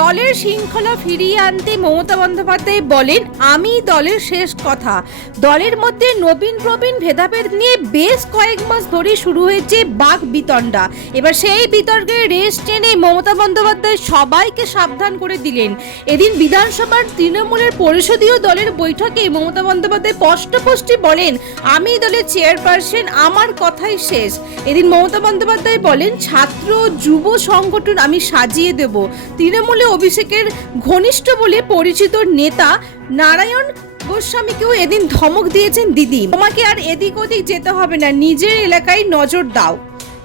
দলের শৃঙ্খলা ফিরিয়ে আনতে মমতা বন্দ্যোপাধ্যায় বলেন, আমি দলের শেষ কথা। দলের মধ্যে নবীন প্রবীণ ভেদাভেদ নিয়ে বেশ কয়েক মাস ধরে শুরু হয়েছে বাঘ বিতণ্ডা। এবার সেই বিতর্কের রেস টেনে মমতা বন্দ্যোপাধ্যায় সবাইকে সাবধান করে দিলেন। এদিন বিধানসভার তৃণমূলের পরিষদীয় দলের বৈঠকে মমতা বন্দ্যোপাধ্যায় স্পষ্টপুষ্টি বলেন, আমি দলের চেয়ারপারসন, আমার কথাই শেষ। এদিন মমতা বন্দ্যোপাধ্যায় বলেন, ছাত্র, যুব সংগঠন আমি সাজিয়ে দেব। তৃণমূলে অভিষেকের ঘনিষ্ঠ বলে পরিচিত নেতা নারায়ণ গোস্বামীকেও এদিন ধমক দিয়েছেন দিদি। তোমাকে আর এদিক ওদিক যেতে হবে না, নিজের এলাকায় নজর দাও।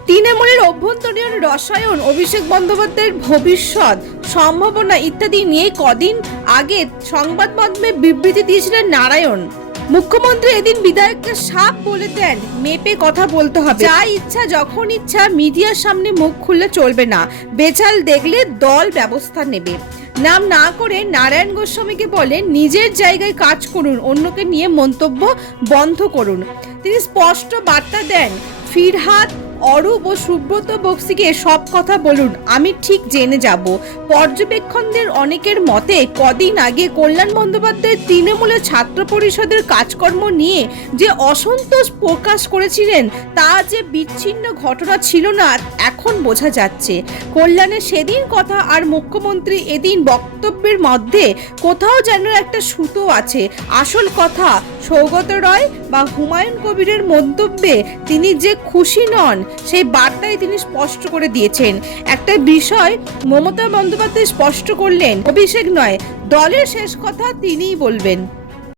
তৃণমূলের অভ্যন্তরীণ রসায়ন, অভিষেক বন্দ্যোপাধ্যায়ের ভবিষ্যৎ, সম্ভাবনা ইত্যাদি নিয়ে কদিন আগে সংবাদ মাধ্যমে বিবৃতি দিয়েছিলেন নারায়ণ। মুখ্যমন্ত্রী এদিন বিধায়ককে সাপ বলে দেন। মেপে কথা বলতে হবে। যা ইচ্ছা, যখন ইচ্ছা, মিডিয়ার সামনে মুখ খুললে চলবে না। বেচাল দেখলে দল ব্যবস্থা নেবে। নাম না করে নারায়ণ গোস্বামীকে বলেন, নিজের জায়গায় কাজ করুন, অন্যকে নিয়ে মন্তব্য বন্ধ করুন। তিনি স্পষ্ট বার্তা দেন, ফিরহাদ অরূপ ও সুব্রত বক্সিকে সব কথা বলুন, আমি ঠিক জেনে যাব। পর্যবেক্ষণদের অনেকের মতে, কদিন আগে কল্যাণ বন্দ্যোপাধ্যায় তৃণমূলের ছাত্র পরিষদের কাজকর্ম নিয়ে যে অসন্তোষ প্রকাশ করেছিলেন, তা যে বিচ্ছিন্ন ঘটনা ছিল না, এখন বোঝা যাচ্ছে। কল্যাণের সেদিন কথা আর মুখ্যমন্ত্রী এদিন বক্তব্যের মধ্যে কোথাও যেন একটা সুতো আছে। আসল কথা, সৌগত রয় বা হুমায়ুন কবিরের মন্তব্যে তিনি যে খুশি নন সেই বার্তাই তিনি স্পষ্ট করে দিয়েছেন। একটা বিষয় মমতা বন্দ্যোপাধ্যায় স্পষ্ট করলেন, অভিষেক নয়, দলের শেষ কথা তিনিই বলবেন।